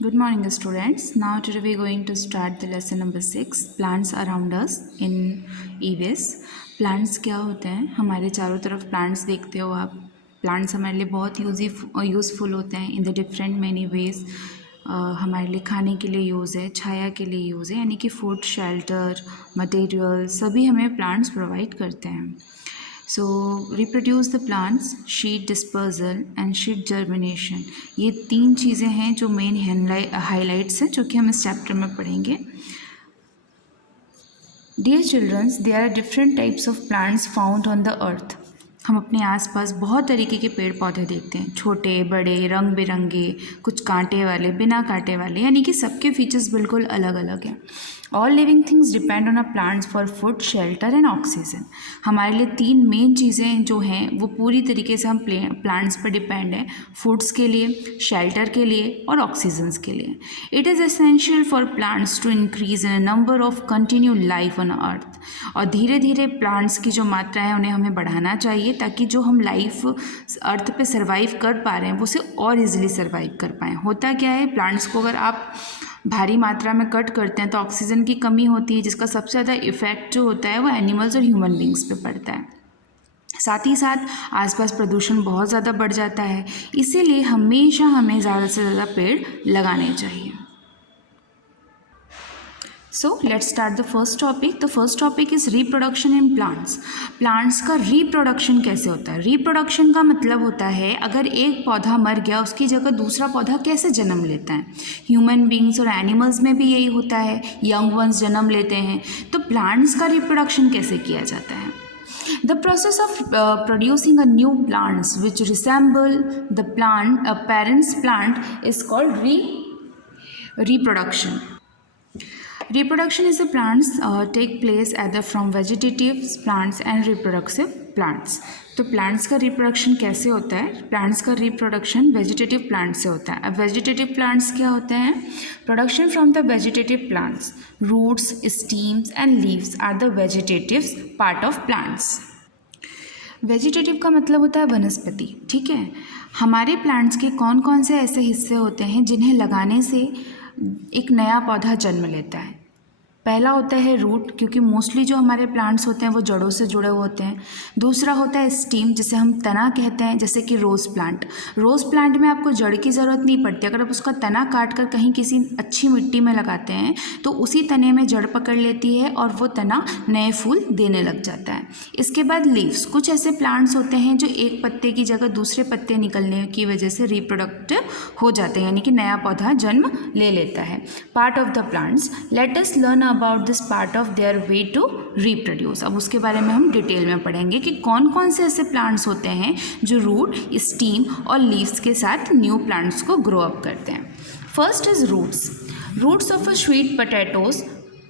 Good morning, students. Now today we are going to start the lesson number 6, plants around us in EVS. Plants क्या होते हैं? हमारे चारों तरफ plants देखते हो आप. प्लांट्स हमारे लिए बहुत यूज़फुल होते हैं in the different many ways. हमारे लिए खाने के लिए यूज़ है, छाया के लिए यूज़ है, यानी कि फूड, शेल्टर, मटेरियल सभी हमें प्लांट्स प्रोवाइड करते हैं. So reproduce the plants, seed dispersal and seed germination, ये 3 चीज़ें हैं जो मेन हाईलाइट्स हैं जो कि हम इस चैप्टर में पढ़ेंगे. Dear childrens, there are different types of plants found on the earth. हम अपने आसपास बहुत तरीके के पेड़ पौधे देखते हैं, छोटे बड़े, रंग बिरंगे, कुछ कांटे वाले, बिना कांटे वाले, यानी कि सबके फीचर्स बिल्कुल अलग अलग हैं. All living things depend on a plants for food, shelter and oxygen. हमारे लिए 3 मेन चीज़ें जो हैं वो पूरी तरीके से हम प्लांट्स पर डिपेंड हैं, फूड्स के लिए, शेल्टर के लिए और ऑक्सीजन्स के लिए. It is essential for plants to increase in a number of continue life on earth. और धीरे धीरे प्लांट्स की जो मात्रा है उन्हें हमें बढ़ाना चाहिए ताकि जो हम लाइफ अर्थ पे सर्वाइव कर पा रहे हैं वो उसे और इजीली सर्वाइव कर पाएँ. होता क्या है, प्लांट्स को अगर आप भारी मात्रा में कट करते हैं तो ऑक्सीजन की कमी होती है, जिसका सबसे ज़्यादा इफ़ेक्ट जो होता है वो एनिमल्स और ह्यूमन बींग्स पे पड़ता है. साथ ही साथ आसपास प्रदूषण बहुत ज़्यादा बढ़ जाता है, इसीलिए हमेशा हमें ज़्यादा से ज़्यादा पेड़ लगाने चाहिए. So let's start the first topic. The first topic is reproduction in plants. Plants का रिप्रोडक्शन कैसे होता है? रिप्रोडक्शन का मतलब होता है अगर एक पौधा मर गया उसकी जगह दूसरा पौधा कैसे जन्म लेता है. ह्यूमन बींग्स और एनिमल्स में भी यही होता है, यंग वंस जन्म लेते हैं. तो प्लांट्स का रिप्रोडक्शन कैसे किया जाता है? The process of producing a new plants which resemble the parent's plant is called reproduction. Reproduction is the plants take place either from vegetative plants and reproductive plants. तो प्लांट्स का reproduction कैसे होता है? Plants का reproduction vegetative plant से होता है. अब वेजिटेटिव प्लांट्स क्या होते हैं? Production from the vegetative plants, roots, stems and leaves are the vegetative part of plants. Vegetative का मतलब होता है वनस्पति. ठीक है, हमारे प्लांट्स के कौन कौन से ऐसे हिस्से होते हैं जिन्हें लगाने से एक नया पौधा जन्म लेता है? पहला होता है रूट, क्योंकि मोस्टली जो हमारे प्लांट्स होते हैं वो जड़ों से जुड़े हुए होते हैं. दूसरा होता है स्टीम, जिसे हम तना कहते हैं, जैसे कि रोज़ प्लांट. रोज़ प्लांट में आपको जड़ की ज़रूरत नहीं पड़ती. अगर आप उसका तना काट कर कहीं किसी अच्छी मिट्टी में लगाते हैं तो उसी तने में जड़ पकड़ लेती है और वो तना नए फूल देने लग जाता है. इसके बाद लीव्स. कुछ ऐसे प्लांट्स होते हैं जो एक पत्ते की जगह दूसरे पत्ते निकलने की वजह से रिप्रोडक्टिव हो जाते हैं, यानी कि नया पौधा जन्म ले लेता है. Part of the plants. Let us learn about this part of their way to reproduce. अब उसके बारे में हम डिटेल में पढ़ेंगे कि कौन कौन से ऐसे प्लांट्स होते हैं जो रूट, स्टीम और लीव्स के साथ न्यू प्लांट्स को ग्रो अप करते हैं. First is roots. Roots of a sweet potatoes,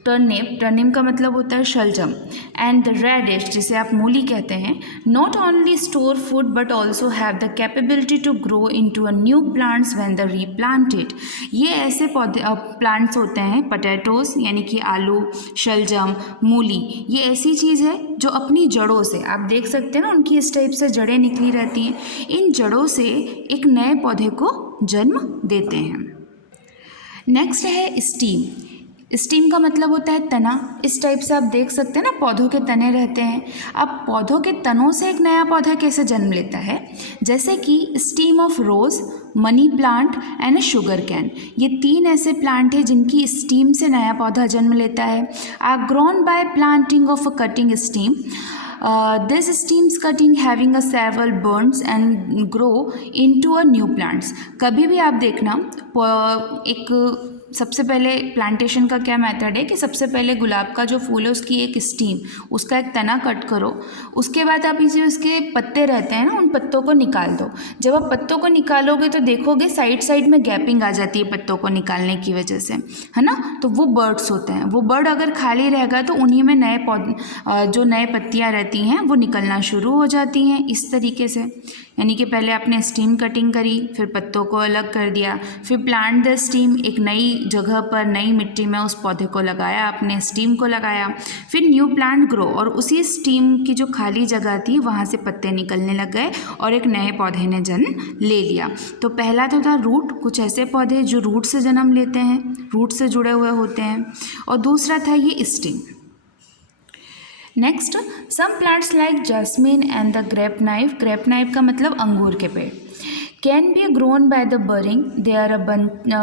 turnip, turnip का मतलब होता है शलजम, एंड द रेडिश जिसे आप मूली कहते हैं, not only store food but also have the capability to grow into a new plants when the replanted. ये ऐसे पौधे प्लांट्स होते हैं, पोटैटोज यानी कि आलू, शलजम, मूली, ये ऐसी चीज़ है जो अपनी जड़ों से, आप देख सकते हैं ना उनकी इस टाइप से जड़ें निकली रहती हैं, इन जड़ों से एक नए पौधे को जन्म देते हैं. नेक्स्ट है स्टीम. स्टीम का मतलब होता है तना. इस टाइप से आप देख सकते हैं ना पौधों के तने रहते हैं. अब पौधों के तनों से एक नया पौधा कैसे जन्म लेता है? जैसे कि stem of rose, money plant and a sugar cane. ये 3 ऐसे प्लांट हैं जिनकी स्टीम से नया पौधा जन्म लेता है. Are grown by planting of a cutting stem. This stems cutting having a several burns and grow into a new plants. कभी भी आप देखना एक सबसे पहले प्लांटेशन का क्या मेथड है कि सबसे पहले गुलाब का जो फूल है उसकी एक स्टीम, उसका एक तना कट करो. उसके बाद आप इसे उसके पत्ते रहते हैं ना, उन पत्तों को निकाल दो. जब आप पत्तों को निकालोगे तो देखोगे साइड साइड में गैपिंग आ जाती है पत्तों को निकालने की वजह से, है ना. तो वो बर्ड्स होते हैं. वो बर्ड अगर खाली रहेगा तो उन्हीं में नए जो नए पत्तियाँ रहती हैं वो निकलना शुरू हो जाती हैं इस तरीके से. यानी कि पहले आपने स्टीम कटिंग करी, फिर पत्तों को अलग कर दिया, फिर प्लांट द स्टीम, एक नई जगह पर नई मिट्टी में उस पौधे को लगाया, आपने स्टीम को लगाया, फिर न्यू प्लांट ग्रो, और उसी स्टीम की जो खाली जगह थी वहाँ से पत्ते निकलने लग गए और एक नए पौधे ने जन्म ले लिया। तो पहला तो था रूट, कुछ ऐसे पौधे जो रूट से जन्म लेते हैं, रूट से जुड़े हुए होते हैं, और दूसरा था ये stem. Next, some plants like jasmine and the grape knife, grape knife का मतलब अंगूर के पेड़, can be grown by the burying their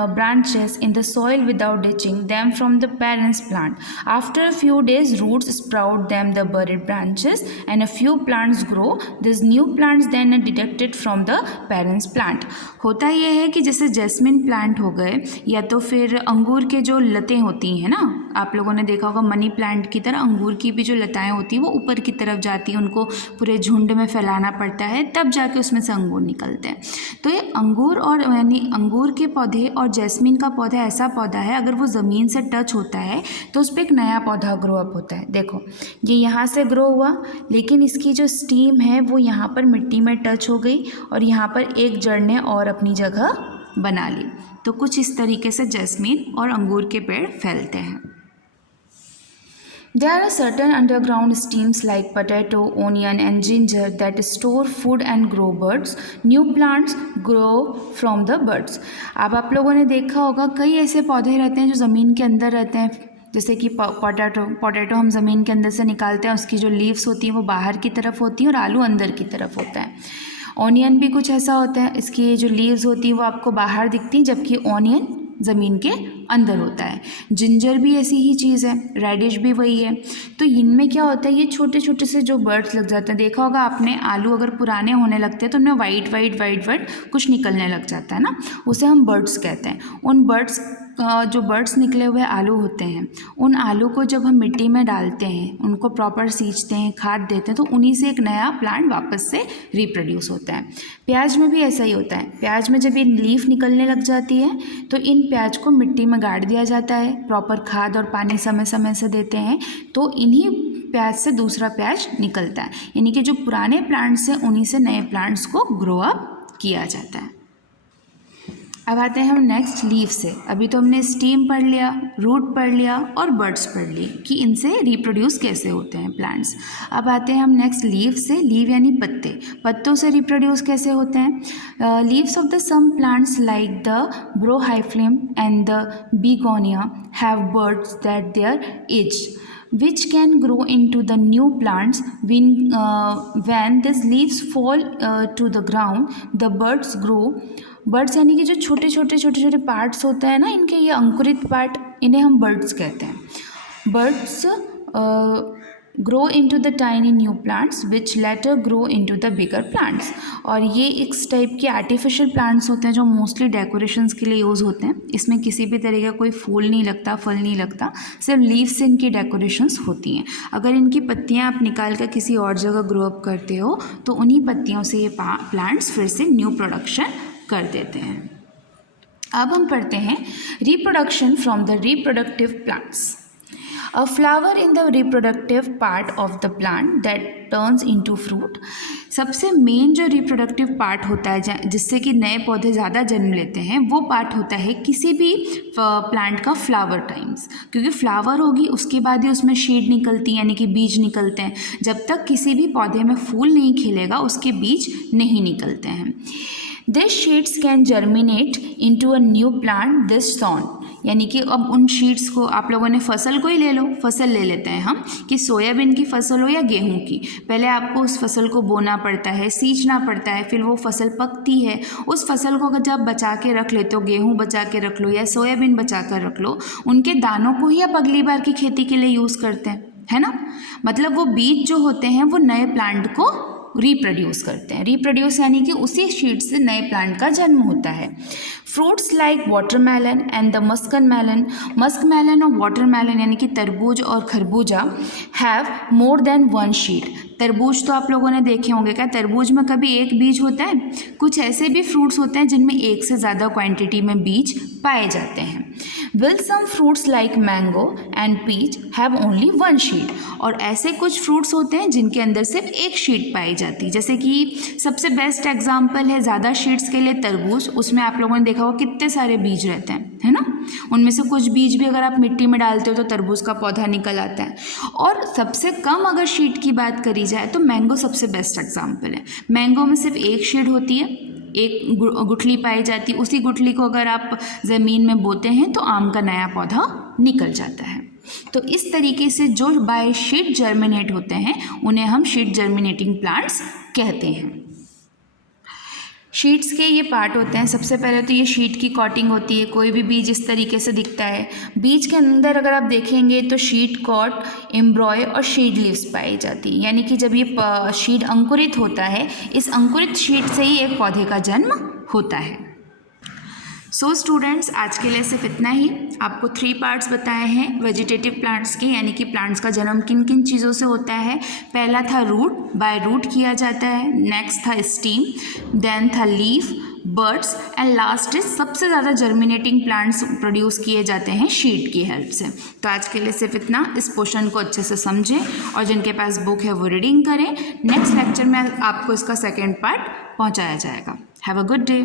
branches in the soil without ditching them from the parents plant. After a few days, roots sprout them the buried branches and a few plants grow. These new plants then are deducted from the parents plant. होता यह है कि जैसे jasmine plant हो गए या तो फिर अंगूर के जो लतें होती हैं ना, आप लोगों ने देखा होगा मनी प्लांट की तरह अंगूर की भी जो लताएं होती हैं वो ऊपर की तरफ जाती हैं, उनको पूरे झुंड में फैलाना पड़ता है तब जाके उसमें से अंगूर निकलते हैं। तो ये अंगूर और यानी अंगूर के पौधे और जैस्मिन का पौधा ऐसा पौधा है, अगर वो ज़मीन से टच होता है तो उस पर एक नया पौधा ग्रो अप होता है। देखो ये यहाँ से ग्रो हुआ, लेकिन इसकी जो स्टीम है वो यहाँ पर मिट्टी में टच हो गई और यहाँ पर एक जड़ ने और अपनी जगह बना ली। तो कुछ इस तरीके से जैस्मिन और अंगूर के पेड़ फैलते हैं। There are certain underground stems like potato, onion and ginger that store food and grow buds. New plants grow from the buds. अब आप लोगों ने देखा होगा कई ऐसे पौधे रहते हैं जो ज़मीन के अंदर रहते हैं, जैसे कि पोटैटो हम ज़मीन के अंदर से निकालते हैं, उसकी जो लीव्स होती हैं वो बाहर की तरफ होती हैं और आलू अंदर की तरफ होता है। ऑनियन भी कुछ ऐसा होता है, इसकी जो लीव्स होती हैं वो आपको बाहर दिखती हैं जबकि ऑनियन ज़मीन के अंदर होता है। जिंजर भी ऐसी ही चीज़ है, रेडिश भी वही है। तो इनमें क्या होता है, ये छोटे छोटे से जो बर्ड्स लग जाते हैं, देखा होगा आपने आलू अगर पुराने होने लगते हैं तो उनमें वाइट वाइट वाइट वाइट कुछ निकलने लग जाता है ना, उसे हम बर्ड्स कहते हैं। उन बर्ड्स जो बर्ड्स निकले हुए आलू होते हैं, उन आलू को जब हम मिट्टी में डालते हैं, उनको प्रॉपर सींचते हैं, खाद देते हैं, तो उन्हीं से एक नया प्लांट वापस से रिप्रोड्यूस होता है। प्याज में भी ऐसा ही होता है। प्याज में जब ये लीफ निकलने लग जाती है तो इन प्याज को मिट्टी में गाड़ दिया जाता है, प्रॉपर खाद और पानी समय समय से देते हैं, तो इन्हीं प्याज से दूसरा प्याज निकलता है। यानी कि जो पुराने प्लांट्स हैं उन्हीं से नए प्लांट्स को ग्रो अप किया जाता है। अब आते हैं हम नेक्स्ट लीफ से। अभी तो हमने स्टीम पढ़ लिया, रूट पढ़ लिया और बर्ड्स पढ़ लिए कि इनसे रिप्रोड्यूस कैसे होते हैं प्लांट्स। अब आते हैं हम नेक्स्ट लीफ से। लीफ यानी पत्ते, पत्तों से रिप्रोड्यूस कैसे होते हैं। Leaves of the some plants like the bryophyllum and the begonia have buds that their edge which can grow into the new plants when these leaves fall to the ground the birds grow। Birds यानी कि जो छोटे छोटे parts होते हैं ना इनके, ये अंकुरित पार्ट, इन्हें हम बर्ड्स कहते हैं। Birds grow into the tiny new plants which later grow into the bigger plants. और ये इस टाइप के आर्टिफिशियल प्लांट्स होते हैं जो मोस्टली डेकोरेशंस के लिए यूज़ होते हैं। इसमें किसी भी तरह का कोई फूल नहीं लगता, फल नहीं लगता, सिर्फ लीव से इनकी डेकोरेशंस होती हैं। अगर इनकी पत्तियां आप निकाल कर किसी और जगह ग्रो अप करते हो तो उन्हीं पत्तियों से ये प्लांट्स फिर से न्यू प्रोडक्शन कर देते हैं। अब हम पढ़ते हैं reproduction from the reproductive plants. A flower in the reproductive part of the plant that turns into fruit। सबसे मेन जो रिप्रोडक्टिव पार्ट होता है जिससे कि नए पौधे ज़्यादा जन्म लेते हैं, वो पार्ट होता है किसी भी प्लांट का फ्लावर टाइम्स। क्योंकि फ्लावर होगी उसके बाद ही उसमें शीड निकलती है, यानी कि बीज निकलते हैं। जब तक किसी भी पौधे में फूल नहीं खिलेगा उसके बीज नहीं निकलते हैं। These sheets can germinate into a new plant this sown। यानी कि अब उन शीट्स को, आप लोगों ने फसल को ही ले लो, फसल ले लेते हैं हम कि सोयाबीन की फसल हो या गेहूं की, पहले आपको उस फसल को बोना पड़ता है, सींचना पड़ता है, फिर वो फसल पकती है। उस फसल को अगर जब बचा के रख लेते हो, गेहूं बचा के रख लो या सोयाबीन बचा कर रख लो, उनके दानों को ही आप अगली बार की खेती के लिए यूज़ करते हैं, है ना। मतलब वो बीज जो होते हैं वो नए प्लांट को रिप्रोड्यूस करते हैं। रिप्रोड्यूस यानी कि उसी शीट से नए प्लांट का जन्म होता है। Fruits like watermelon and the muskmelon, muskmelon और वाटरमेलन यानी कि तरबूज और खरबूजा have more than one sheet. तरबूज तो आप लोगों ने देखे होंगे, क्या तरबूज में कभी एक बीज होता है? कुछ ऐसे भी फ्रूट्स होते हैं जिनमें एक से ज़्यादा क्वांटिटी में बीज पाए जाते हैं। Will some fruits like mango and peach have only one sheet, और ऐसे कुछ फ्रूट्स होते हैं जिनके अंदर सिर्फ एक शीट पाई जाती है। जैसे कि सबसे बेस्ट एग्जाम्पल है ज़्यादा शीट्स के लिए तरबूज। उसमें आप लोगों ने देखा होगा कितने सारे बीज रहते हैं, है ना। उनमें से कुछ बीज भी अगर आप मिट्टी में डालते हो तो तरबूज का पौधा निकल आता है। और सबसे कम अगर शीट की बात करी जाए तो मैंगो सबसे बेस्ट एग्जाम्पल है। मैंगो में सिर्फ एक शीट होती है, एक गुठली पाई जाती है। उसी गुठली को अगर आप ज़मीन में बोते हैं तो आम का नया पौधा निकल जाता है। तो इस तरीके से जो बाय शीट जर्मिनेट होते हैं उन्हें हम शीट जर्मिनेटिंग प्लांट्स कहते हैं। शीट्स के ये पार्ट होते हैं। सबसे पहले तो ये शीट की कॉटिंग होती है। कोई भी बीज इस तरीके से दिखता है। बीज के अंदर अगर आप देखेंगे तो शीट कॉट, एम्ब्रॉय और शीड लीव्स पाई जाती है। यानी कि जब ये शीट अंकुरित होता है, इस अंकुरित शीट से ही एक पौधे का जन्म होता है। सो स्टूडेंट्स, आज के लिए सिर्फ इतना ही। आपको 3 पार्ट्स बताए हैं वेजिटेटिव प्लांट्स के, यानी कि प्लांट्स का जन्म किन किन चीज़ों से होता है। पहला था रूट, बाय रूट किया जाता है। नेक्स्ट था स्टीम, देन था leaf, birds and last is सबसे ज़्यादा जर्मिनेटिंग प्लांट्स प्रोड्यूस किए जाते हैं शीट की हेल्प से। तो आज के लिए सिर्फ इतना। इस पोर्शन को अच्छे से समझें और जिनके पास बुक है वो रीडिंग करें। नेक्स्ट लेक्चर में आपको इसका सेकेंड पार्ट पहुँचाया जाएगा। Have a good day.